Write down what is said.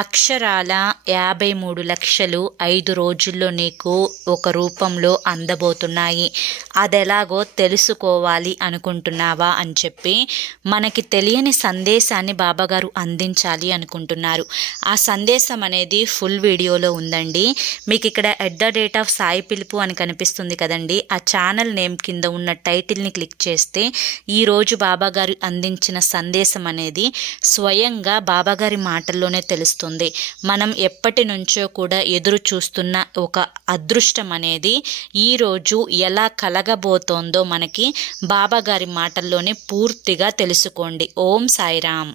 అక్షరాల యాభై మూడు లక్షలు ఐదు రోజుల్లో నీకు ఒక రూపంలో అందబోతున్నాయి. అదెలాగో తెలుసుకోవాలి అనుకుంటున్నావా అని చెప్పి మనకి తెలియని సందేశాన్ని బాబాగారు అందించాలి అనుకుంటున్నారు. ఆ సందేశం అనేది ఫుల్ వీడియోలో ఉందండి. మీకు ఇక్కడ at the date of Sai పిలుపు అని కనిపిస్తుంది కదండి. ఆ ఛానల్ నేమ్ కింద ఉన్న టైటిల్ని క్లిక్ చేస్తే ఈరోజు బాబాగారు అందించిన సందేశం అనేది స్వయంగా బాబాగారి మాటల్లోనే తెలుస్తుంది వస్తుంది మనం ఎప్పటి నుంచో కూడా ఎదురు చూస్తున్న ఒక అదృష్టం అనేది ఈరోజు ఎలా కలగబోతోందో మనకి బాబాగారి మాటల్లోనే పూర్తిగా తెలుసుకోండి. ఓం సాయిరామ్.